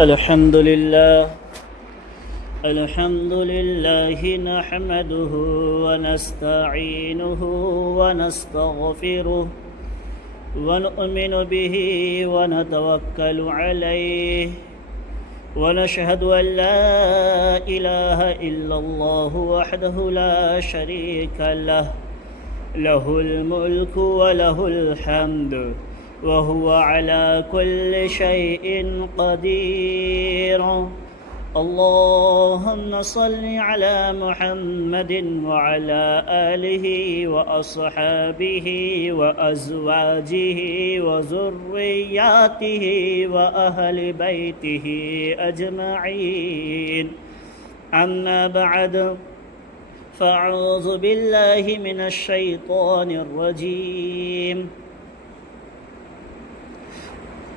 الحمد لله نحمده ونستعينه ونستغفره ونؤمن به ونتوكل عليه ونشهد أن لا إله إلا الله وحده لا شريك له له الملك وله الحمد وهو على كل شيء قدير. اللهم صل على محمد وعلى آله وأصحابه وأزواجه وذرياته وأهل بيته أجمعين. أما بعد، فأعوذ بالله من الشيطان الرجيم.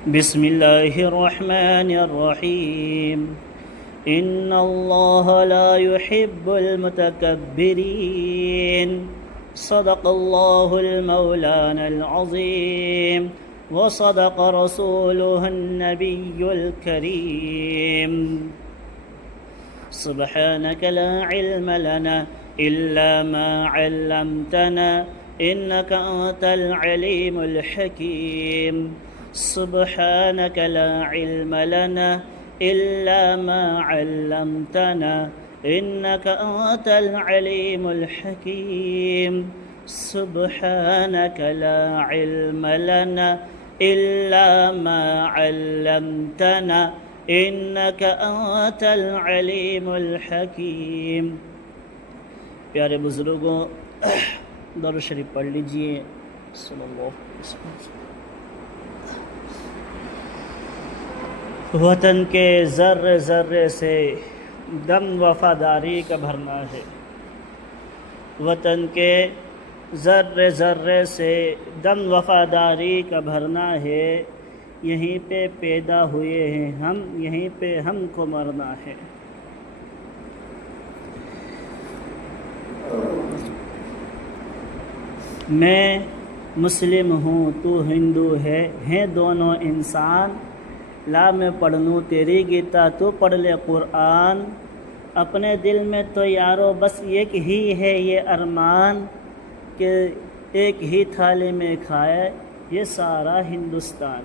بسم الله الرحمن الرحيم. إن الله لا يحب المتكبرين. صدق الله المولانا العظيم وصدق رسوله النبي الكريم. سبحانك لا علم لنا إلا ما علمتنا إنك أنت العليم الحكيم. سبحانك لا علم لنا إلا ما علمتنا إنك أنت العليم الحكيم. سبحانك لا علم لنا إلا ما علمتنا إنك أنت العليم الحكيم. پیارے بزرگوں، درود شریف پڑھ لیجئے. صلی اللہ علیہ وسلم. وطن کے ذرے ذرے سے دم وفاداری کا بھرنا ہے. وطن کے ذرے ذرے سے دم وفاداری کا بھرنا ہے. یہیں پہ پیدا ہوئے ہیں ہم، یہیں پہ ہم کو مرنا ہے. میں مسلم ہوں، تو ہندو ہے، ہیں دونوں انسان. لا میں پڑھ لوں تیری گیتا، تو پڑھ لے قرآن. اپنے دل میں تو یارو بس ایک ہی ہے یہ ارمان، کہ ایک ہی تھالی میں کھائے یہ سارا ہندوستان.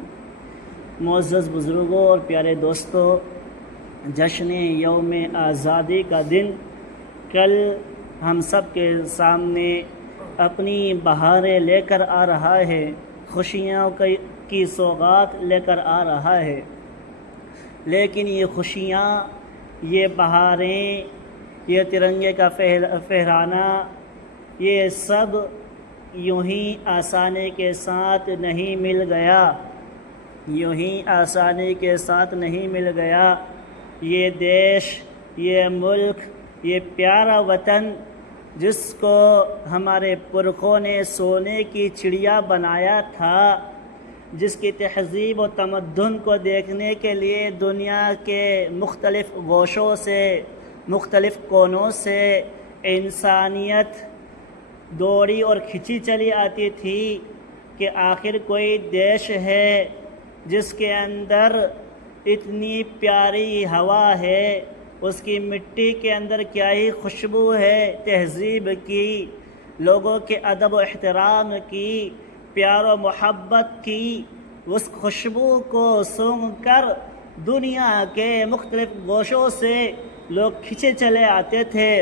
معزز بزرگوں اور پیارے دوستوں، جشن یوم آزادی کا دن کل ہم سب کے سامنے اپنی بہاریں لے کر آ رہا ہے، خوشیاں کی سوغات لے کر آ رہا ہے. لیکن یہ خوشیاں، یہ بہاریں، یہ ترنگے کا پھہرانا، یہ سب یوں ہی آسانی کے ساتھ نہیں مل گیا. یوں ہی آسانی کے ساتھ نہیں مل گیا. یہ دیش، یہ ملک، یہ پیارا وطن جس کو ہمارے پرکھوں نے سونے کی چڑیا بنایا تھا، جس کی تہذیب و تمدن کو دیکھنے کے لیے دنیا کے مختلف گوشوں سے، مختلف کونوں سے انسانیت دوڑی اور کھچی چلی آتی تھی کہ آخر کوئی دیش ہے جس کے اندر اتنی پیاری ہوا ہے، اس کی مٹی کے اندر کیا ہی خوشبو ہے تہذیب کی، لوگوں کے ادب و احترام کی، پیار و محبت کی. اس خوشبو کو سونگھ کر دنیا کے مختلف گوشوں سے لوگ کھنچے چلے آتے تھے.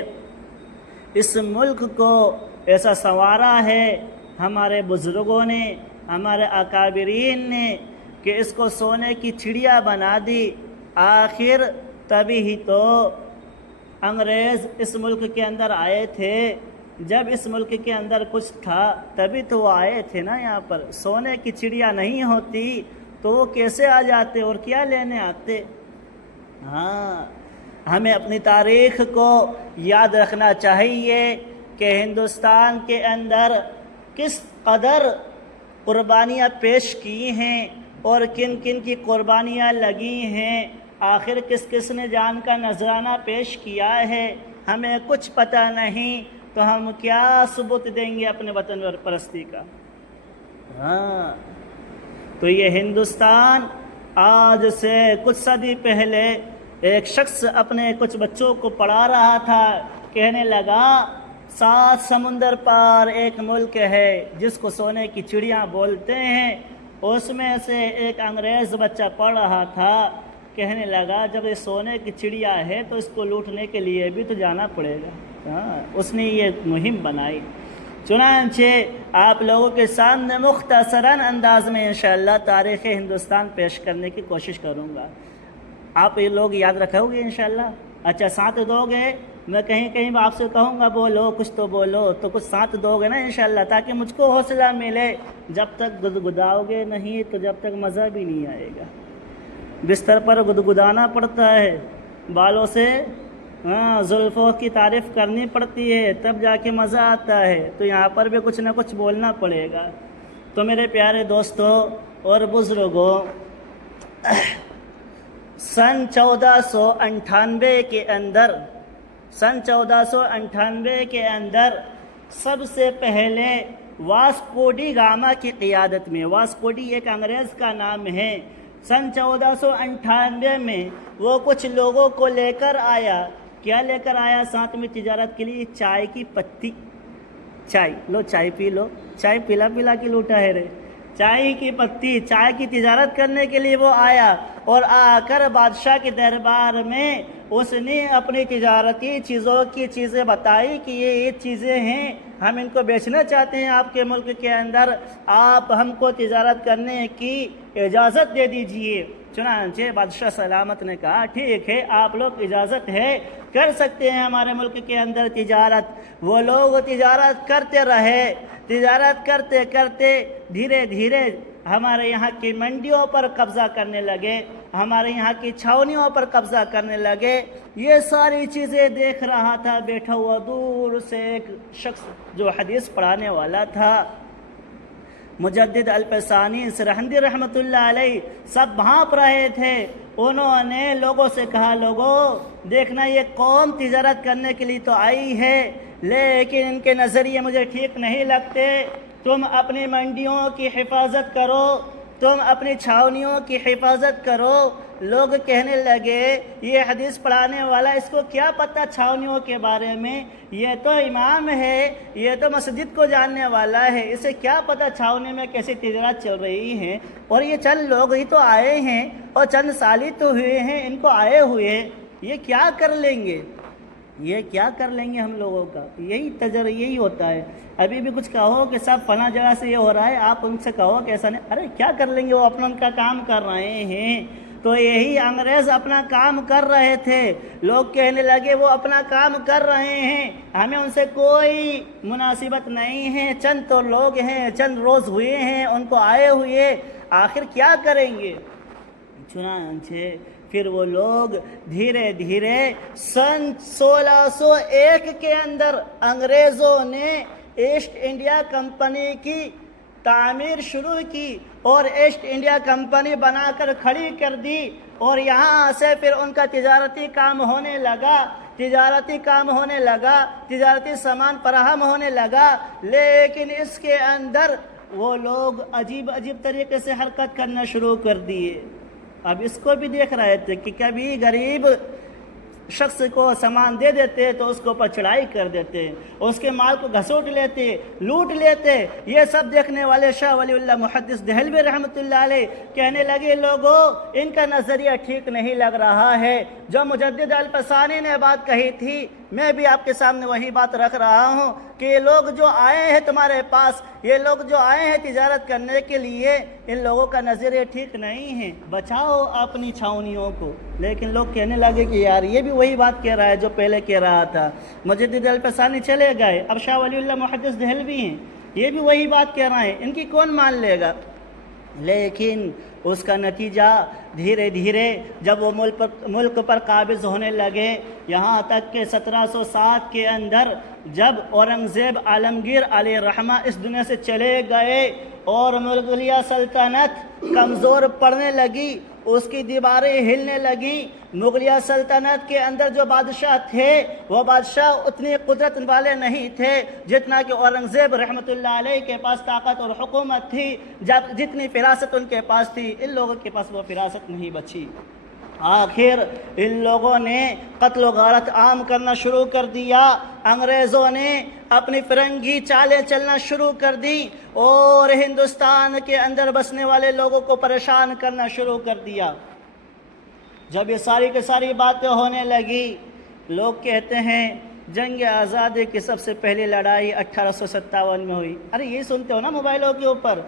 اس ملک کو ایسا سنوارا ہے ہمارے بزرگوں نے، ہمارے اکابرین نے، کہ اس کو سونے کی چڑیا بنا دی. آخر تبھی ہی تو انگریز اس ملک کے اندر آئے تھے. جب اس ملک کے اندر کچھ تھا تبھی تو وہ آئے تھے نا یہاں پر. سونے کی چڑیا نہیں ہوتی تو وہ کیسے آ جاتے اور کیا لینے آتے؟ ہاں، ہمیں اپنی تاریخ کو یاد رکھنا چاہیے کہ ہندوستان کے اندر کس قدر قربانیاں پیش کی ہیں اور کن کن کی قربانیاں لگی ہیں. آخر کس کس نے جان کا نذرانہ پیش کیا ہے ہمیں کچھ پتہ نہیں، تو ہم کیا ثبوت دیں گے اپنے وطن پرستی کا؟ ہاں، تو یہ ہندوستان آج سے کچھ صدی پہلے ایک شخص اپنے کچھ بچوں کو پڑھا رہا تھا، کہنے لگا 7 سمندر پار ایک ملک ہے جس کو سونے کی چڑیاں بولتے ہیں، اس میں سے ایک انگریز بچہ پڑھ رہا تھا، کہنے لگا جب یہ سونے کی چڑیا ہے تو اس کو لوٹنے کے لیے بھی تو جانا پڑے گا۔ اس نے یہ مہم بنائی۔ چنانچہ آپ لوگوں کے سامنے مختصراً انداز میں انشاءاللہ تاریخ ہندوستان پیش کرنے کی کوشش کروں گا۔ آپ یہ لوگ یاد رکھو گے انشاءاللہ؟ اچھا ساتھ دو گے؟ میں کہیں کہیں آپ سے کہوں گا بولو کچھ تو بولو، تو کچھ ساتھ دو گے نا انشاءاللہ، تاکہ مجھ کو حوصلہ ملے۔ جب تک گدگداؤ گے نہیں تو جب تک مزہ بھی نہیں آئے گا۔ بستر پر گدگدانا پڑتا ہے، بالوں سے زلفوں کی تعریف کرنی پڑتی ہے، تب جا کے مزہ آتا ہے، تو یہاں پر بھی کچھ نہ کچھ بولنا پڑے گا۔ تو میرے پیارے دوستوں اور بزرگوں، سن 1498 کے اندر سب سے پہلے واسکو ڈی گاما کی قیادت میں، واسکو ڈی ایک انگریز کا نام ہے، سن 1498 میں وہ کچھ لوگوں کو لے کر آیا۔ کیا لے کر آیا ساتھ میں تجارت کے لیے؟ چائے کی پتی۔ چائے لو، چائے پی لو، چائے پلا پلا کے لوٹا ہے رے، چائے کی پتی، چائے کی تجارت کرنے کے لیے وہ آیا، اور آ کر بادشاہ کے دربار میں اس نے اپنی تجارتی چیزوں کی چیزیں بتائی کہ یہ چیزیں ہیں، ہم ان کو بیچنا چاہتے ہیں آپ کے ملک کے اندر، آپ ہم کو تجارت کرنے کی اجازت دے دیجئے۔ چنانچہ بادشاہ سلامت نے کہا ٹھیک ہے، آپ لوگ اجازت ہے، کر سکتے ہیں ہمارے ملک کے اندر تجارت۔ وہ لوگ تجارت کرتے رہے، تجارت کرتے کرتے دھیرے دھیرے ہمارے یہاں کی منڈیوں پر قبضہ کرنے لگے، ہمارے یہاں کی چھاونیوں پر قبضہ کرنے لگے۔ یہ ساری چیزیں دیکھ رہا تھا بیٹھا ہوا دور سے ایک شخص جو حدیث پڑھانے والا تھا، مجدد الفسانی سرہندی رحمۃ اللہ علیہ، سب بھانپ رہے تھے۔ انہوں نے لوگوں سے کہا لوگوں دیکھنا یہ قوم تجارت کرنے کے لیے تو آئی ہے، لیکن ان کے نظریے مجھے ٹھیک نہیں لگتے، تم اپنی منڈیوں کی حفاظت کرو، تم اپنی چھاونیوں کی حفاظت کرو۔ لوگ کہنے لگے یہ حدیث پڑھانے والا اس کو کیا پتہ چھاونیوں کے بارے میں، یہ تو امام ہے، یہ تو مسجد کو جاننے والا ہے، اسے کیا پتہ چھاونے میں کیسی تجارت چل رہی ہے، اور یہ چند لوگ ہی تو آئے ہیں اور چند سال ہی تو ہوئے ہیں ان کو آئے ہوئے، یہ کیا کر لیں گے، یہ کیا کر لیں گے ہم لوگوں کا۔ یہی ہوتا ہے۔ ابھی بھی کچھ کہو کہ سب فلاں جگہ سے یہ ہو رہا ہے، آپ ان سے کہو کہ ایسا نہیں، ارے کیا کر لیں گے، وہ اپنا ان کا کام کر رہے ہیں۔ تو یہی انگریز اپنا کام کر رہے تھے، لوگ کہنے لگے وہ اپنا کام کر رہے ہیں، ہمیں ان سے کوئی مناسبت نہیں ہے، چند تو لوگ ہیں، چند روز ہوئے ہیں ان کو آئے ہوئے، آخر کیا کریں گے۔ چنانچہ پھر وہ لوگ دھیرے دھیرے سن 1601 کے اندر انگریزوں نے ایسٹ انڈیا کمپنی کی تعمیر شروع کی اور ایسٹ انڈیا کمپنی بنا کر کھڑی کر دی، اور یہاں سے پھر ان کا تجارتی کام ہونے لگا، تجارتی سامان فراہم ہونے لگا، لیکن اس کے اندر وہ لوگ عجیب طریقے سے حرکت کرنا شروع کر دیے۔ اب اس کو بھی دیکھ رہے تھے کہ کبھی غریب شخص کو سامان دے دیتے تو اس کو اوپر چڑھائی کر دیتے، اس کے مال کو گھسوٹ لیتے، لوٹ لیتے۔ یہ سب دیکھنے والے شاہ ولی اللہ محدث دہلوی رحمۃ اللہ علیہ کہنے لگے لوگوں ان کا نظریہ ٹھیک نہیں لگ رہا ہے، جو مجدد الفسانی نے بات کہی تھی میں بھی آپ کے سامنے وہی بات رکھ رہا ہوں کہ یہ لوگ جو آئے ہیں تمہارے پاس، یہ لوگ جو آئے ہیں تجارت کرنے کے لیے، ان لوگوں کا نظریہ ٹھیک نہیں ہے، بچاؤ اپنی چھاونیوں کو۔ لیکن لوگ کہنے لگے کہ یار یہ بھی وہی بات کہہ رہا ہے جو پہلے کہہ رہا تھا۔ مجدد الفسانی چلے گئے، اب شاہ ولی اللہ محدث دہلوی ہیں، یہ بھی وہی بات کہہ رہے ہیں، ان کی کون مان لے گا۔ لیکن اس کا نتیجہ دھیرے دھیرے جب وہ ملک پر قابض ہونے لگے، یہاں تک کہ 1707 کے اندر جب اورنگزیب عالمگیر علیہ الرحمہ اس دنیا سے چلے گئے اور مغلیہ سلطنت کمزور پڑنے لگی، اس کی دیواریں ہلنے لگیں۔ مغلیہ سلطنت کے اندر جو بادشاہ تھے وہ بادشاہ اتنی قدرت والے نہیں تھے جتنا کہ اورنگزیب رحمۃ اللہ علیہ کے پاس طاقت اور حکومت تھی، جتنی فراست ان کے پاس تھی ان لوگوں کے پاس وہ فراست نہیں بچی۔ آخر ان لوگوں نے قتل و غارت عام کرنا شروع کر دیا، انگریزوں نے اپنی فرنگی چالیں چلنا شروع کر دی اور ہندوستان کے اندر بسنے والے لوگوں کو پریشان کرنا شروع کر دیا۔ جب یہ ساری کی ساری باتیں ہونے لگی، لوگ کہتے ہیں جنگ آزادی کی سب سے پہلی لڑائی 1857 میں ہوئی۔ ارے یہ سنتے ہو نا موبائلوں کے اوپر،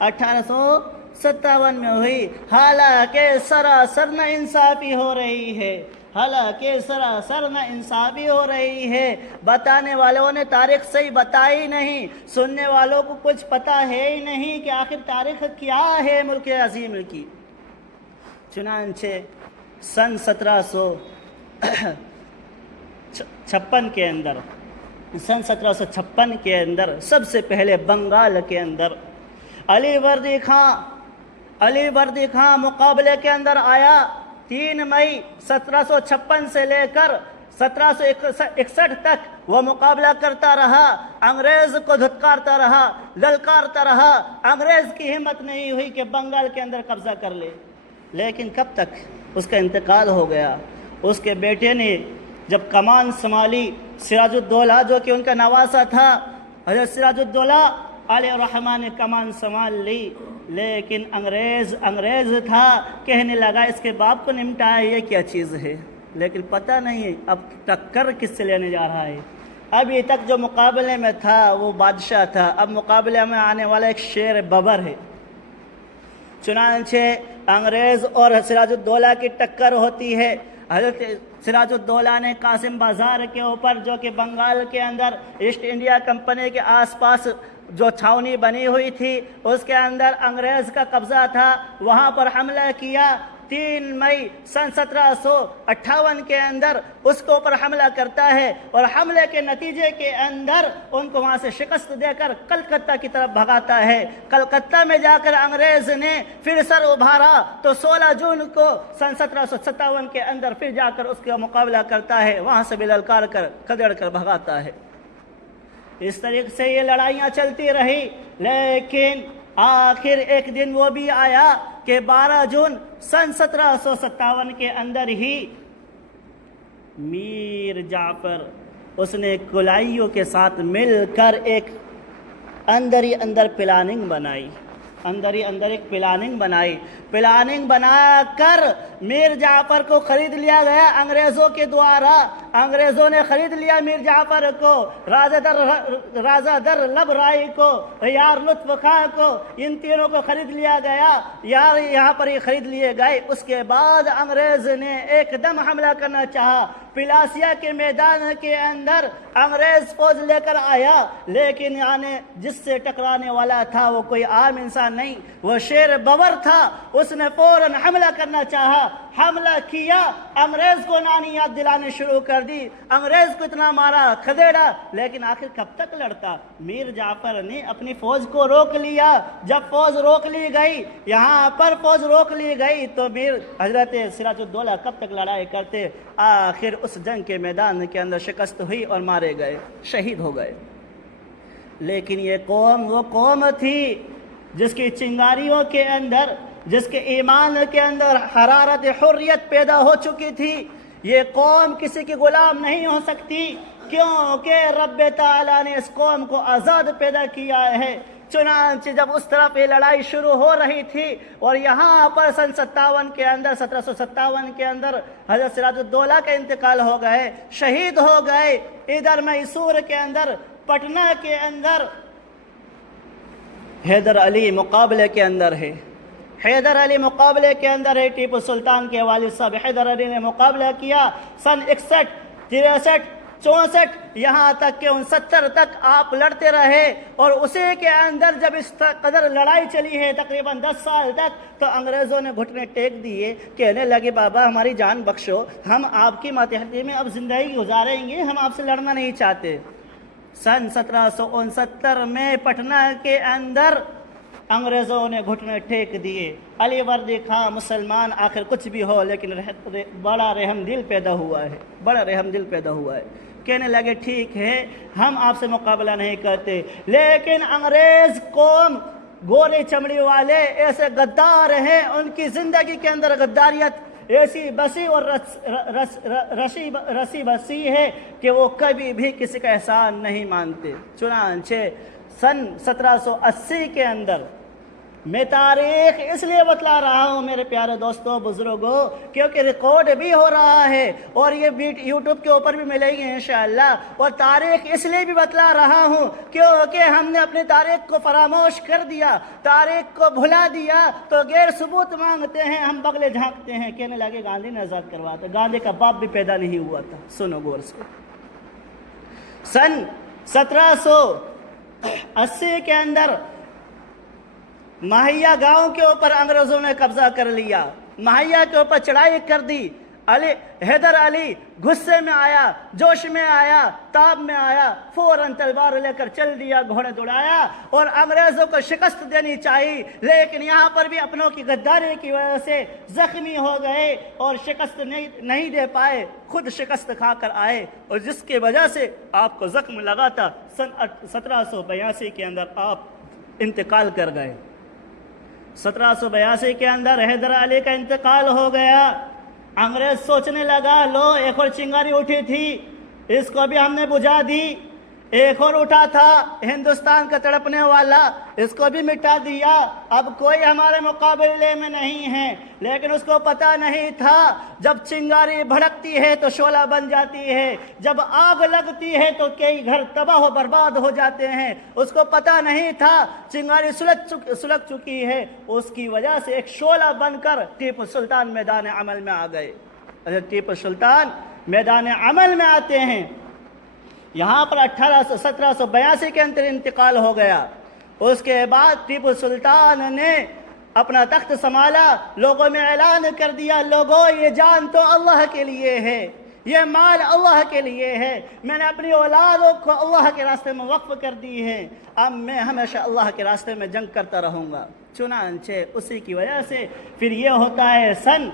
1857 میں ہوئی، حالانکہ سراسر نا انصافی ہو رہی ہے، حالانکہ سراسر نا انصافی ہو رہی ہے۔ بتانے والوں نے تاریخ صحیح بتائی نہیں، سننے والوں کو کچھ پتہ ہے ہی نہیں کہ آخر تاریخ کیا ہے ملک عظیم کی۔ چنانچہ سن 1756 کے اندر سب سے پہلے بنگال کے اندر علی وردی خان مقابلے کے اندر آیا۔ 3 مئی 1756 سے لے کر 1761 تک وہ مقابلہ کرتا رہا، انگریز کو دھتکارتا رہا، للکارتا رہا۔ انگریز کی ہمت نہیں ہوئی کہ بنگال کے اندر قبضہ کر لے، لیکن کب تک اس کا انتقال ہو گیا۔ اس کے بیٹے نے جب کمان سنبھالی، سراج الدولہ جو کہ ان کا نواسہ تھا، حضرت سراج الدولہ علیہ الرحمٰن نے کمان سنبھال لی، لیکن انگریز تھا، کہنے لگا اس کے باپ کو نمٹایا، یہ کیا چیز ہے، لیکن پتہ نہیں اب ٹکر کس سے لینے جا رہا ہے۔ ابھی تک جو مقابلے میں تھا وہ بادشاہ تھا، اب مقابلے میں آنے والا ایک شیر ببر ہے۔ چنانچہ انگریز اور سراج الدولہ کی ٹکر ہوتی ہے۔ حضرت سراج الدولہ نے قاسم بازار کے اوپر جو کہ بنگال کے اندر ایسٹ انڈیا کمپنی کے آس پاس جو چھاونی بنی ہوئی تھی اس کے اندر انگریز کا قبضہ تھا، وہاں پر حملہ کیا۔ 3 مئی سن 1758 کے اندر اس کے اوپر حملہ کرتا ہے اور حملے کے نتیجے کے اندر ان کو وہاں سے شکست دے کر کلکتہ کی طرف بھگاتا ہے۔ کلکتہ میں جا کر انگریز نے پھر سر ابھارا تو 16 جون کو سن 1757 کے اندر پھر جا کر اس کا مقابلہ کرتا ہے، وہاں سے بھی للکار کر کھدیڑ کر بھگاتا ہے۔ اس طریقے سے یہ لڑائیاں چلتی رہی، لیکن آخر ایک دن وہ بھی آیا کہ 12 جون سن 1757 کے اندر ہی میر جعفر اس نے کلائیوں کے ساتھ مل کر ایک اندر پلاننگ بنائی، ایک پلاننگ بنا کر میر جعفر کو خرید لیا گیا انگریزوں کے دوارا۔ انگریزوں نے خرید لیا میر جعفر کو، رازہ در لب رائی کو، یار لطف خان کو، ان تینوں کو خرید لیا گیا، یہاں پر ہی خرید لیے گئے۔ اس کے بعد انگریز نے ایک دم حملہ کرنا چاہا، پلاسیا کے میدان کے اندر انگریز فوج لے کر آیا، لیکن یعنی جس سے ٹکرانے والا تھا وہ کوئی عام انسان نہیں، وہ شیر ببر تھا۔ اس نے فوراً حملہ کرنا چاہا، حملہ کیا، انگریز کو نانی یاد دلانے شروع کر دی، انگریز کو اتنا مارا کھدیڑا، لیکن آخر کب تک لڑتا۔ میر جعفر نے اپنی فوج کو روک لیا۔ جب فوج روک لی گئی، یہاں پر فوج روک لی گئی تو میر حضرت سراج الدولہ کب تک لڑائی کرتے۔ آخر اس جنگ کے میدان کے اندر شکست ہوئی اور مارے گئے، شہید ہو گئے۔ لیکن یہ قوم وہ قوم تھی جس کی چنگاریوں کے اندر، جس کے ایمان کے اندر حرارت حریت پیدا ہو چکی تھی۔ یہ قوم کسی کی غلام نہیں ہو سکتی، کیونکہ رب تعالیٰ نے اس قوم کو آزاد پیدا کیا ہے۔ چنانچہ جب اس طرف یہ لڑائی شروع ہو رہی تھی اور یہاں پر سن 1757 کے اندر حضرت سراج الدولہ کا انتقال ہو گئے، شہید ہو گئے۔ ادھر میسور کے اندر، پٹنہ کے اندر حیدر علی مقابلے کے اندر ہے، ٹیپو سلطان کے والد صاحب حیدر علی نے مقابلہ کیا۔ سن 61، 63، 64 یہاں تک کہ 69 تک آپ لڑتے رہے، اور اسی کے اندر جب اس قدر لڑائی چلی ہے تقریباً 10 سال تک، تو انگریزوں نے گھٹنے ٹیک دیے، کہنے لگے بابا ہماری جان بخشو، ہم آپ کی ماتحتی میں اب زندگی گزاریں گے، ہم آپ سے لڑنا نہیں چاہتے۔ سن 1769 میں پٹنہ کے اندر انگریزوں نے گھٹنے ٹیک دیے، علی وردی خان مسلمان آخر کچھ بھی ہو لیکن بڑا رحم دل پیدا ہوا ہے، بڑا رحم دل پیدا ہوا ہے۔ کہنے لگے ٹھیک ہے ہم آپ سے مقابلہ نہیں کرتے، لیکن انگریز قوم گورے چمڑی والے ایسے غدار ہیں، ان کی زندگی کے اندر غداریت ایسی بسی اور رسی بسی ہے کہ وہ کبھی بھی کسی کا احسان نہیں مانتے۔ چنانچہ سن 1780 کے اندر، میں تاریخ اس لیے بتلا رہا ہوں میرے پیارے دوستوں بزرگوں کیونکہ ریکارڈ بھی ہو رہا ہے اور یہ یوٹیوب کے اوپر بھی ملے گی انشاءاللہ، اور تاریخ اس لیے بھی بتلا رہا ہوں کیونکہ ہم نے اپنی تاریخ کو فراموش کر دیا، تاریخ کو بھلا دیا تو غیر ثبوت مانگتے ہیں، ہم بغلے جھانکتے ہیں۔ کہنے لگے گاندھی نے آزاد کرواتا، گاندھی کا باپ بھی پیدا نہیں ہوا تھا۔ سنو غور سے، سن 1780 کے اندر ماہیا گاؤں کے اوپر انگریزوں نے قبضہ کر لیا، ماہیا کے اوپر چڑھائی کر دی۔ حیدر علی غصے میں آیا، جوش میں آیا، تاب میں آیا، فوراً تلوار لے کر چل دیا، گھوڑے دوڑایا اور انگریزوں کو شکست دینی چاہی، لیکن یہاں پر بھی اپنوں کی غداری کی وجہ سے زخمی ہو گئے اور شکست نہیں دے پائے، خود شکست کھا کر آئے، اور جس کی وجہ سے آپ کو زخم لگا تھا سن 1782 کے اندر آپ انتقال کر گئے۔ 1782 کے اندر حیدر علی کا انتقال ہو گیا۔ انگریز سوچنے لگا لو ایک اور چنگاری اٹھی تھی، اس کو بھی ہم نے بجھا دی، ایک اور اٹھا تھا ہندوستان کا تڑپنے والا، اس کو بھی مٹا دیا، اب کوئی ہمارے مقابلے میں نہیں ہے۔ لیکن اس کو پتہ نہیں تھا جب چنگاری بھڑکتی ہے تو شعلہ بن جاتی ہے، جب آگ لگتی ہے تو کئی گھر تباہ و برباد ہو جاتے ہیں۔ اس کو پتہ نہیں تھا چنگاری سلگ چکی ہے، اس کی وجہ سے ایک شعلہ بن کر ٹیپو سلطان میدان عمل میں آ گئے۔ ٹیپو سلطان میدان عمل میں آتے ہیں، یہاں پر 1782 کے اندر انتقال ہو گیا۔ اس کے بعد ٹیپو سلطان نے اپنا تخت سنبھالا، لوگوں میں اعلان کر دیا لوگوں یہ جان تو اللہ کے لیے ہے، یہ مال اللہ کے لیے ہے، میں نے اپنی اولادوں کو اللہ کے راستے میں وقف کر دی ہے، اب میں ہمیشہ اللہ کے راستے میں جنگ کرتا رہوں گا۔ چنانچہ اسی کی وجہ سے پھر یہ ہوتا ہے سن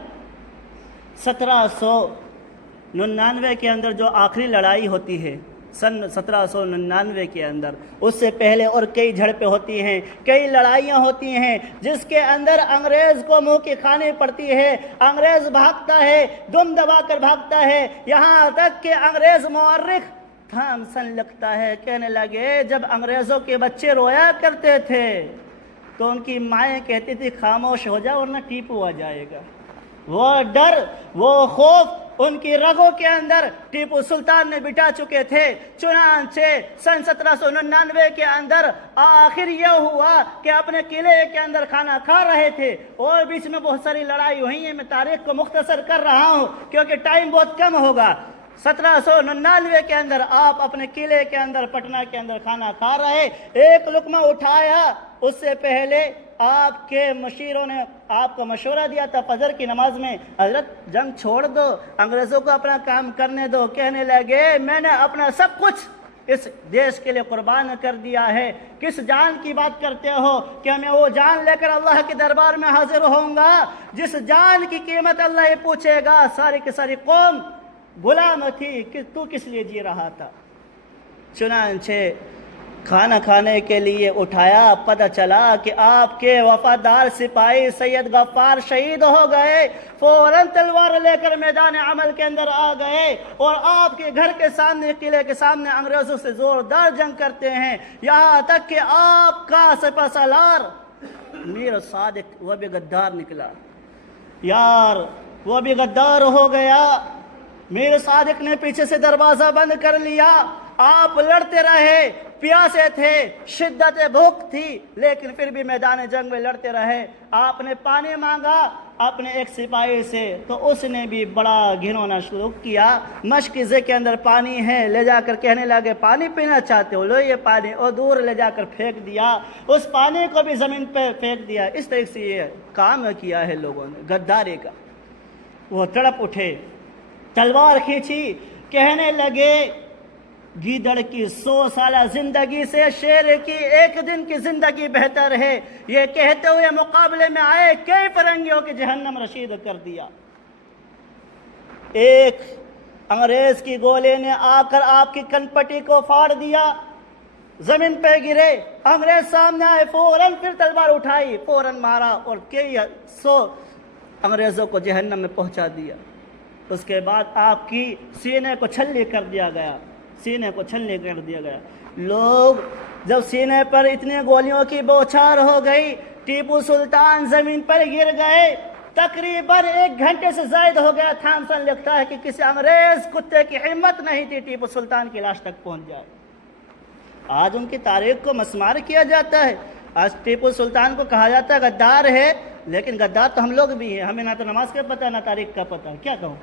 1799 کے اندر جو آخری لڑائی ہوتی ہے، سن 1799 کے اندر، اس سے پہلے اور کئی جھڑپیں ہوتی ہیں، کئی لڑائیاں ہوتی ہیں جس کے اندر انگریز کو منہ کی کھانی پڑتی ہے، انگریز بھاگتا ہے، دم دبا کر بھاگتا ہے، یہاں تک کہ انگریز مورخ تھامسن لکھتا ہے، کہنے لگے جب انگریزوں کے بچے رویا کرتے تھے تو ان کی مائیں کہتی تھی خاموش ہو جا ورنہ ٹیپو آ جائے گا۔ وہ ڈر، وہ خوف ان کی رگوں کے اندر ٹیپو سلطان نے بٹا چکے تھے۔ چنانچہ سن 1799 کے اندر آخر یہ ہوا کہ اپنے قلعے کے اندر کھانا کھا رہے تھے اور بیچ میں بہت ساری لڑائی ہوئی ہیں، میں تاریخ کو مختصر کر رہا ہوں کیونکہ ٹائم بہت کم ہوگا۔ 1799 کے اندر آپ اپنے قلعے کے اندر پٹنہ کے اندر کھانا کھا رہے، ایک لقمہ اٹھایا، اس سے پہلے آپ کے مشیروں نے آپ کو مشورہ دیا تھا فجر کی نماز میں، حضرت جنگ چھوڑ دو، انگریزوں کو اپنا کام کرنے دو۔ کہنے لگے میں نے اپنا سب کچھ اس دیش کے لیے قربان کر دیا ہے، کس جان کی بات کرتے ہو کہ میں وہ جان لے کر اللہ کے دربار میں حاضر ہوں گا جس جان کی قیمت اللہ یہ پوچھے گا۔ ساری کی ساری قوم غلام تھی کہ تو کس لیے جی رہا تھا۔ چنانچہ کھانا کھانے کے لیے اٹھایا، پتہ چلا کہ آپ کے وفادار سپاہی سید غفار شہید ہو گئے، فوراً تلوار لے کر میدان عمل کے اندر آ گئے اور آپ کے گھر کے سامنے، قلعے کے سامنے انگریزوں سے زوردار جنگ کرتے ہیں، یہاں تک کہ آپ کا سپہ سالار میر صادق وہ بھی غدار نکلا۔ یار وہ بھی غدار ہو گیا، میر صادق نے پیچھے سے دروازہ بند کر لیا، آپ لڑتے رہے، پیاسے تھے، شدت بھوک تھی، لیکن پھر بھی میدان جنگ میں لڑتے رہے۔ آپ نے پانی مانگا اپنے ایک سپاہی سے تو اس نے بھی بڑا گھنونا شروع کیا، مشکزے کے اندر پانی ہے، لے جا کر کہنے لگے پانی پینا چاہتے ہو لو یہ پانی، اور دور لے جا کر پھینک دیا، اس پانی کو بھی زمین پہ پھینک دیا۔ اس طرح سے یہ کام کیا ہے لوگوں نے غداری کا۔ وہ تڑپ اٹھے، تلوار کھینچی، کہنے لگے گیدڑ کی 100 سالہ زندگی سے شیر کی 1 دن کی زندگی بہتر ہے، یہ کہتے ہوئے مقابلے میں آئے کئی فرنگیوں کی جہنم رسید کر دیا۔ ایک انگریز کی گولے نے آ کر آپ کی کن پٹی کو پھاڑ دیا، زمین پہ گرے، انگریز سامنے آئے، فوراً پھر تلوار اٹھائی، فوراً مارا اور کئی 100 انگریزوں کو جہنم میں پہنچا دیا۔ اس کے بعد آپ کی سینے کو چھلنی کر دیا گیا، سینے کو چھلنی کر دیا گیا۔ لوگ جب سینے پر اتنے گولیوں کی بوچھار ہو گئی، ٹیپو سلطان زمین پر گر گئے، تقریباً 1 گھنٹے سے زائد ہو گیا۔ تھامسن لکھتا ہے کہ کسی انگریز کتے کی ہمت نہیں تھی ٹیپو سلطان کی لاش تک پہنچ جائے۔ آج ان کی تاریخ کو مسمار کیا جاتا ہے، آج ٹیپو سلطان کو کہا جاتا ہے غدار ہے، لیکن غدار تو ہم لوگ بھی ہیں، ہمیں نہ تو نماز کا پتہ نہ تاریخ کا پتہ، کیا کہوں؟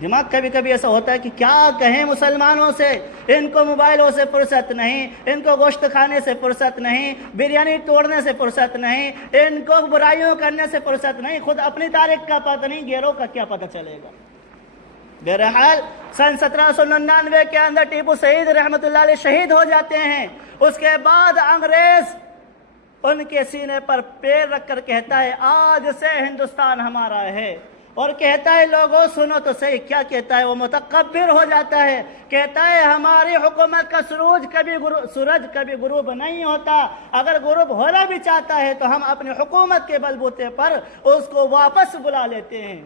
دماغ کبھی کبھی ایسا ہوتا ہے کہ کیا کہیں مسلمانوں سے، ان کو موبائلوں سے فرصت نہیں، ان کو گوشت کھانے سے فرصت نہیں، بریانی توڑنے سے فرصت نہیں، ان کو برائیوں کرنے سے فرصت نہیں، خود اپنی تاریخ کا پتہ نہیں، غیروں کا کیا پتہ چلے گا۔ بہرحال سن 1799 کے اندر ٹیپو سعید رحمۃ اللہ علیہ شہید ہو جاتے ہیں۔ اس کے بعد انگریز ان کے سینے پر پیر رکھ کر کہتا ہے آج سے ہندوستان ہمارا ہے، اور کہتا ہے لوگوں سنو تو صحیح، کیا کہتا ہے؟ وہ متکبر ہو جاتا ہے، کہتا ہے ہماری حکومت کا سورج کبھی غروب نہیں ہوتا، اگر غروب ہونا بھی چاہتا ہے تو ہم اپنی حکومت کے بلبوتے پر اس کو واپس بلا لیتے ہیں۔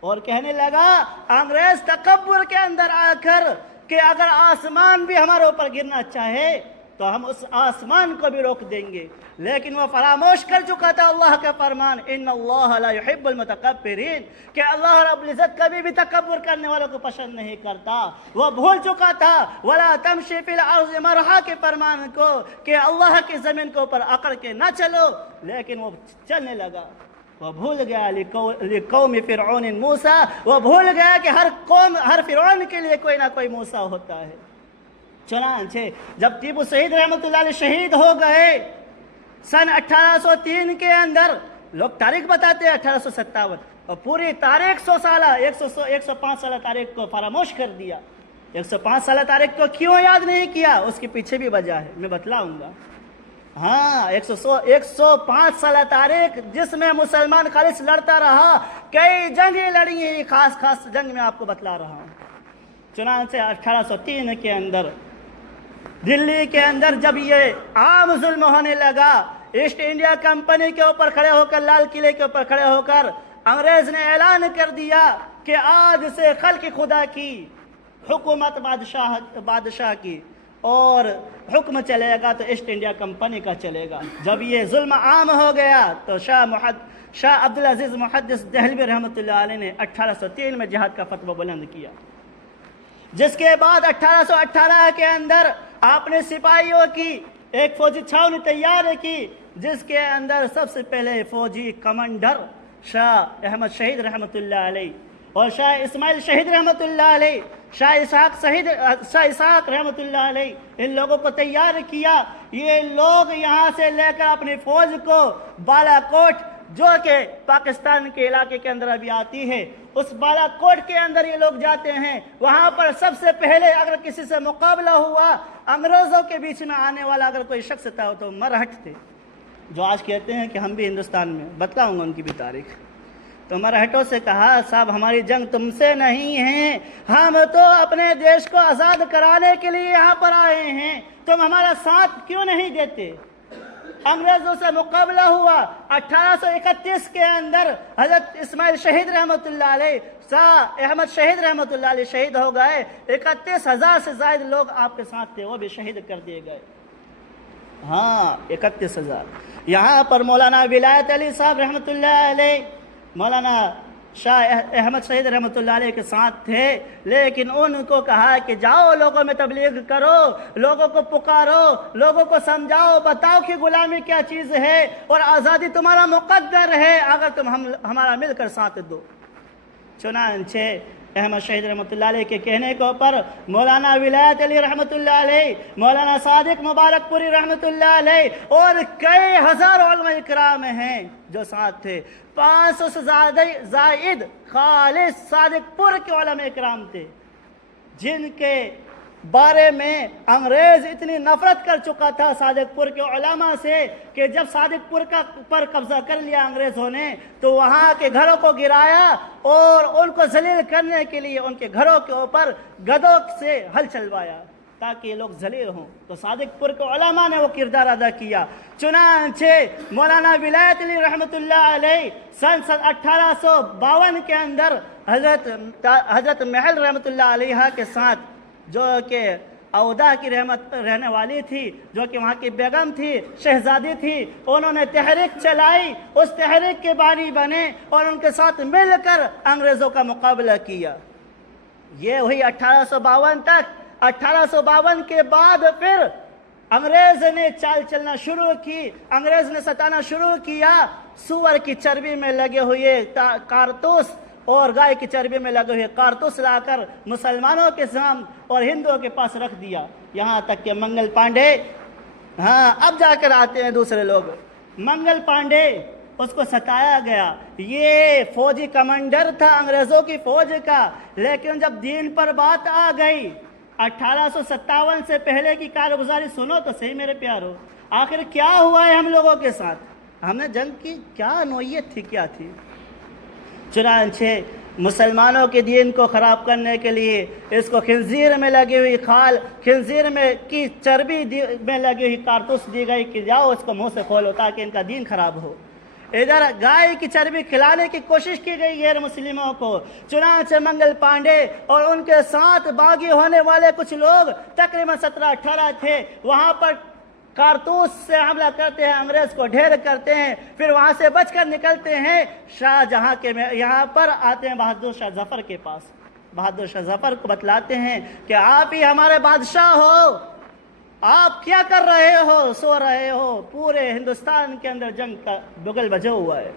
اور کہنے لگا انگریز تکبر کے اندر آ کر کہ اگر آسمان بھی ہمارے اوپر گرنا چاہے تو ہم اس آسمان کو بھی روک دیں گے، لیکن وہ فراموش کر چکا تھا اللہ کا فرمان ان اللہ لا يحب المتکبرین، کہ اللہ رب العزت کبھی بھی تکبر کرنے والوں کو پسند نہیں کرتا۔ وہ بھول چکا تھا ولا تمشی فی الارض مرحا کے فرمان کو کہ اللہ کی زمین کے اوپر اکڑ کے نہ چلو، لیکن وہ چلنے لگا۔ وہ بھول گیا لقوم فرعون موسیٰ، وہ بھول گیا کہ ہر فرعون کے لیے کوئی نہ کوئی موسیٰ ہوتا ہے۔ چنانچہ جب ٹیپو سعید رحمۃ اللہ علیہ شہید ہو گئے سن 1803 کے اندر، لوگ تاریخ بتاتے ہیں 1857، اور پوری تاریخ 105 سالہ تاریخ کو فراموش کر دیا۔ 105 سالہ تاریخ کو کیوں یاد نہیں کیا؟ اس کے پیچھے بھی وجہ ہے، میں بتلاؤں گا۔ ہاں 105 سالہ تاریخ جس میں مسلمان خالص لڑتا رہا، کئی جنگیں لڑی ہیں، خاص جنگ میں آپ کو بتلا رہا ہوں۔ چنانچہ 1803 کے اندر دلی کے اندر جب یہ عام ظلم ہونے لگا، ایسٹ انڈیا کمپنی کے اوپر کھڑے ہو کر، لال قلعے کے اوپر کھڑے ہو کر انگریز نے اعلان کر دیا کہ آج سے خلق خدا کی حکومت بادشاہ کی، اور حکم چلے گا تو ایسٹ انڈیا کمپنی کا چلے گا۔ جب یہ ظلم عام ہو گیا تو شاہ عبدالعزیز محدث دہلوی رحمۃ اللہ علیہ نے 1803 میں جہاد کا فتویٰ بلند کیا، جس کے بعد 1818 کے اندر آپ نے سپاہیوں کی ایک فوجی چھاؤنی تیار کی، جس کے اندر سب سے پہلے فوجی کمانڈر شاہ احمد شہید رحمۃ اللہ علیہ اور شاہ اسماعیل شہید رحمۃ اللہ علیہ، شاہ اسحاق رحمۃ اللہ علیہ، ان لوگوں کو تیار کیا۔ یہ لوگ یہاں سے لے کر اپنی فوج کو بالا کوٹ، جو کہ پاکستان کے علاقے کے اندر ابھی آتی ہے، اس بالا کوٹ کے اندر یہ لوگ جاتے ہیں۔ وہاں پر سب سے پہلے اگر کسی سے مقابلہ ہوا، انگریزوں کے بیچ میں آنے والا اگر کوئی شخص تھا تو مرہٹ تھے، جو آج کہتے ہیں کہ ہم بھی ہندوستان میں، بتلاؤں گا ان کی بھی تاریخ۔ تو مرہٹوں سے کہا صاحب ہماری جنگ تم سے نہیں ہے، ہم تو اپنے دیش کو آزاد کرانے کے لیے یہاں پر آئے ہیں، تم ہمارا ساتھ کیوں نہیں دیتے؟ انگریزوں سے مقابلہ ہوا۔ 1831 کے اندر حضرت اسماعیل شہید رحمۃ اللہ علیہ، شاہ احمد شہید رحمۃ اللہ علیہ شہید ہو گئے۔ 31,000 سے زائد لوگ آپ کے ساتھ تھے، وہ بھی شہید کر دیے گئے۔ ہاں 31,000۔ یہاں پر مولانا ولایت علی صاحب رحمۃ اللہ علیہ، مولانا شاہ احمد شہید رحمۃ اللہ علیہ کے ساتھ تھے، لیکن ان کو کہا کہ جاؤ لوگوں میں تبلیغ کرو، لوگوں کو پکارو، لوگوں کو سمجھاؤ، بتاؤ کہ غلامی کیا چیز ہے اور آزادی تمہارا مقدر ہے اگر تم ہمارا مل کر ساتھ دو۔ چنانچہ احمد شہید رحمۃ اللہ علیہ کے کہنے کے اوپر مولانا ولایت علی رحمۃ اللہ علیہ، مولانا صادق مبارک پوری رحمۃ اللہ علیہ اور کئی ہزار علماء اکرام ہیں جو ساتھ تھے۔ 500 سے زائد خالص صادق پور کے علماء اکرام تھے، جن کے بارے میں انگریز اتنی نفرت کر چکا تھا صادق پور کے علماء سے کہ جب صادق پور پر قبضہ کر لیا انگریزوں نے تو وہاں کے گھروں کو گرایا اور ان کو ذلیل کرنے کے لیے ان کے گھروں کے اوپر گدوں سے ہل چلوایا تاکہ یہ لوگ ذلیل ہوں. تو صادق پور کے علماء نے وہ کردار ادا کیا. چنانچہ مولانا ولایت علی رحمۃ اللہ علیہ سن 1852 کے اندر حضرت محل رحمۃ اللہ علیہ کے ساتھ جو کہ اودہ کی رحمت رہنے والی تھی, جو کہ وہاں کی بیگم تھی, شہزادی تھی, انہوں نے تحریک چلائی. اس تحریک کے بانی بنے اور ان کے ساتھ مل کر انگریزوں کا مقابلہ کیا. یہ ہوئی 1852 تک. 1852 کے بعد پھر انگریز نے چال چلنا شروع کی, انگریز نے ستانا شروع کیا. سور کی چربی میں لگے ہوئے کارتوس اور گائے کی چربی میں لگے ہوئے کارتوس لا کر مسلمانوں کے سامنے اور ہندوؤں کے پاس رکھ دیا. یہاں تک کہ منگل پانڈے, اب جا کر آتے ہیں دوسرے لوگ, منگل پانڈے اس کو ستایا گیا. یہ فوجی کمانڈر تھا انگریزوں کی فوج کا, لیکن جب دین پر بات آ گئی 1857 سے پہلے کی کارگزاری سنو تو صحیح میرے پیارو. آخر کیا ہوا ہے ہم لوگوں کے ساتھ, ہم نے جنگ کی کیا نوعیت تھی, کیا تھی. چنانچہ مسلمانوں کے دین کو خراب کرنے کے لیے اس کو خنزیر میں لگی ہوئی کھال, خنزیر میں کی چربی میں لگی ہوئی کارتوس دی گئی کہ جاؤ اس کو منہ سے کھولو تاکہ ان کا دین خراب ہو. ادھر گائے کی چربی کھلانے کی کوشش کی گئی غیر مسلموں کو. چنانچہ منگل پانڈے اور ان کے ساتھ باغی ہونے والے کچھ لوگ تقریباً 17-18 تھے, وہاں پر کارتوس سے حملہ کرتے ہیں, انگریز کو ڈھیر کرتے ہیں, پھر وہاں سے بچ کر نکلتے ہیں شاہ جہاں کے یہاں پر آتے ہیں بہادر شاہ ظفر کے پاس. بہادر شاہ ظفر کو بتلاتے ہیں کہ آپ ہی ہمارے بادشاہ ہو, آپ کیا کر رہے ہو, سو رہے ہو, پورے ہندوستان کے اندر جنگ کا بگل بجا ہوا ہے.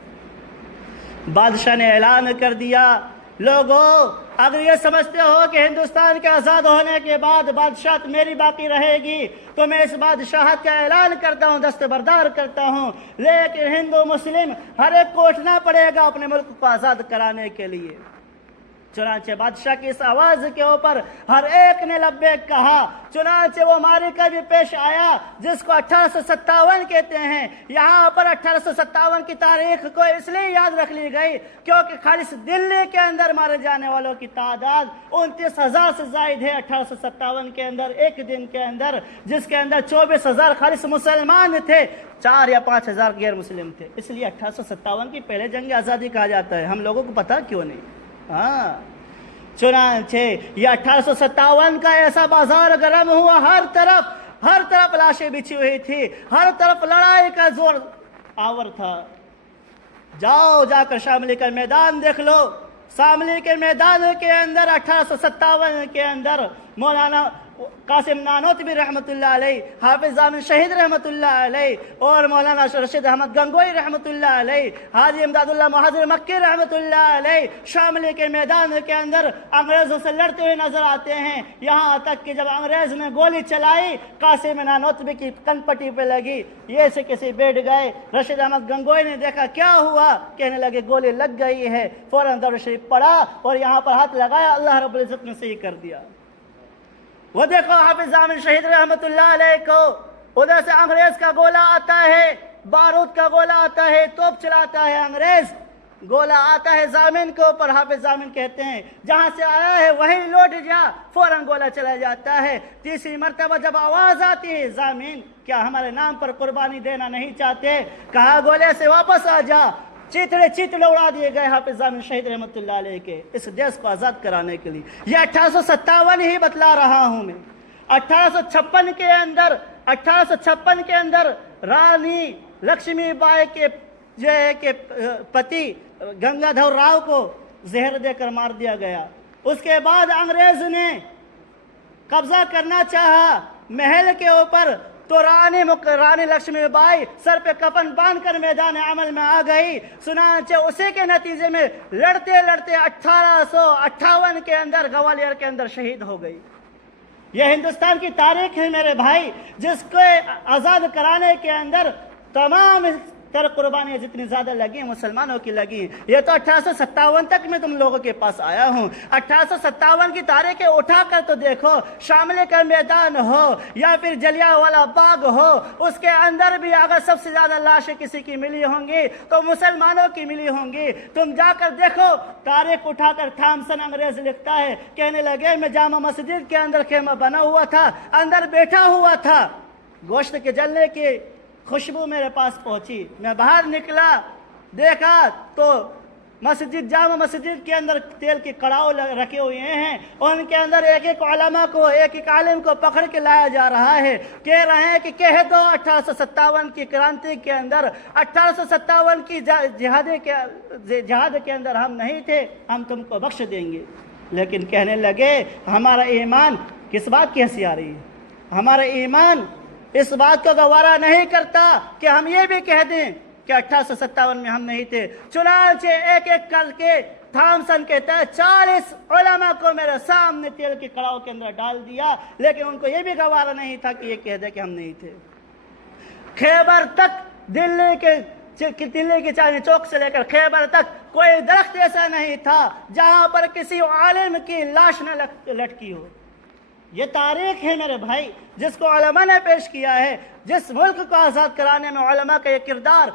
بادشاہ نے اعلان کر دیا, لوگوں اگر یہ سمجھتے ہو کہ ہندوستان کے آزاد ہونے کے بعد بادشاہت میری باقی رہے گی تو میں اس بادشاہت کا اعلان کرتا ہوں, دستبردار کرتا ہوں, لیکن ہندو مسلم ہر ایک کو اٹھنا پڑے گا اپنے ملک کو آزاد کرانے کے لیے. چنانچہ بادشاہ کی اس آواز کے اوپر ہر ایک نے لبیک کہا. چنانچہ وہ معرکہ بھی پیش آیا جس کو 1857 کہتے ہیں. یہاں پر 1857 کی تاریخ کو اس لیے یاد رکھ لی گئی کیونکہ خالص دلی کے اندر مارے جانے والوں کی تعداد 29,000 سے زائد ہے 1857 کے اندر, ایک دن کے اندر, جس کے اندر 24,000 خالص مسلمان تھے, 4 یا 5,000 غیر مسلم تھے. اس لیے 1857 کی پہلے جنگ آزادی کہا جاتا ہے. ہم لوگوں کو پتہ کیوں نہیں. چنانچہ یہ 1857 کا ایسا بازار گرم ہوا, ہر طرف لاشیں بچھی ہوئی تھی, ہر طرف لڑائی کا زور آور تھا. جاؤ جا کر شاملی کا میدان دیکھ لو. شاملی کے میدان کے اندر 1857 کے اندر مولانا قاسم نانوتوی رحمۃ اللہ علیہ, حافظ ضامن شہید رحمۃ اللہ علیہ اور مولانا رشید احمد گنگوئی رحمۃ اللہ علیہ, حاجی امداد اللہ مہاجر مکی رحمۃ اللہ علیہ شاملی کے میدان کے اندر انگریزوں سے لڑتے ہوئے نظر آتے ہیں. یہاں تک کہ جب انگریز نے گولی چلائی قاسم نانوتوی کی کن پٹی پہ لگی, یہ سے کسی بیٹھ گئے. رشید احمد گنگوئی نے دیکھا کیا ہوا, کہنے لگے گولی لگ گئی ہے. فوراً درود شریف پڑھا اور یہاں پر ہاتھ لگایا, اللہ رب العزت نے صحیح کر دیا. وہ دیکھو حافظ ضامن شہید رحمۃ اللہ علیہ کو ادھر سے انگریز کا گولہ آتا ہے, بارود کا گولہ آتا ہے, توپ چلاتا ہے انگریز, گولہ آتا ہے ضامن کے اوپر. حافظ ضامن کہتے ہیں جہاں سے آیا ہے وہیں لوٹ جا, فوراً گولہ چلا جاتا ہے. تیسری مرتبہ جب آواز آتی ہے ضامن کیا ہمارے نام پر قربانی دینا نہیں چاہتے, کہا گولے سے واپس آ جا. چیتڑے اڑا دیے گئے حافظ ضامن شہید رحمۃ اللہ علیہ کے اس دیش کو آزاد کرانے کے لیے. یہ 1857 ہی بتلا رہا ہوں میں. 1856 کے اندر رانی لکشمی بائی کے جو ہے کہ پتی گنگا دھر راؤ کو زہر دے کر مار دیا گیا. اس کے بعد انگریز نے قبضہ کرنا چاہا محل کے اوپر تو رانی لکشمی بائی سر پہ کفن باندھ کر میدان عمل میں آ گئی. چنانچہ اسی کے نتیجے میں لڑتے لڑتے 1858 کے اندر گوالیر کے اندر شہید ہو گئی. یہ ہندوستان کی تاریخ ہے میرے بھائی, جس کو آزاد کرانے کے اندر تمام تیرے قربانیاں جتنی زیادہ لگی مسلمانوں کی لگی. یہ تو 1857 تک میں تم لوگوں کے پاس آیا ہوں. 1857 کی تاریخیں اٹھا کر تو دیکھو. شاملے کا میدان ہو یا پھر جلیانوالہ باغ ہو, اس کے اندر بھی اگر سب سے زیادہ لاشیں کسی کی ملی ہوں گی تو مسلمانوں کی ملی ہوں گی. تم جا کر دیکھو, تاریخ اٹھا کر تھامسن انگریز لکھتا ہے, کہنے لگے میں جامع مسجد کے اندر خیمہ بنا ہوا تھا, اندر بیٹھا ہوا تھا, گوشت کے جلنے کی خوشبو میرے پاس پہنچی, میں باہر نکلا, دیکھا تو مسجد جامع مسجد کے اندر تیل کی کڑاؤ رکھے ہوئے ہیں, ان کے اندر ایک ایک علماء کو, ایک ایک عالم کو پکڑ کے لایا جا رہا ہے. کہہ رہے ہیں کہ کہہ دو 1857 کی کرانتی کے اندر, 1857 کی جہاد کے اندر ہم نہیں تھے, ہم تم کو بخش دیں گے. لیکن کہنے لگے ہمارا ایمان کس بات کی ہنسی آ رہی ہے, ہمارا ایمان اس بات کو گوارا نہیں کرتا کہ ہم یہ بھی کہہ دیں کہ 1857 میں ہم نہیں تھے. چنانچہ ایک ایک کر کے تھامسن کہتا ہے 40 علماء کو میرے سامنے تیل کی کڑاؤ کے اندر ڈال دیا, لیکن ان کو یہ بھی گوارا نہیں تھا کہ یہ کہہ دے کہ ہم نہیں تھے. خیبر تک, دلی کے چاندنی چوک سے لے کر خیبر تک کوئی درخت ایسا نہیں تھا جہاں پر کسی عالم کی لاش نہ لٹکی ہو. یہ تاریخ ہے میرے بھائی, جس کو علماء نے پیش کیا ہے. جس ملک کو آزاد کرانے میں علماء کا یہ کردار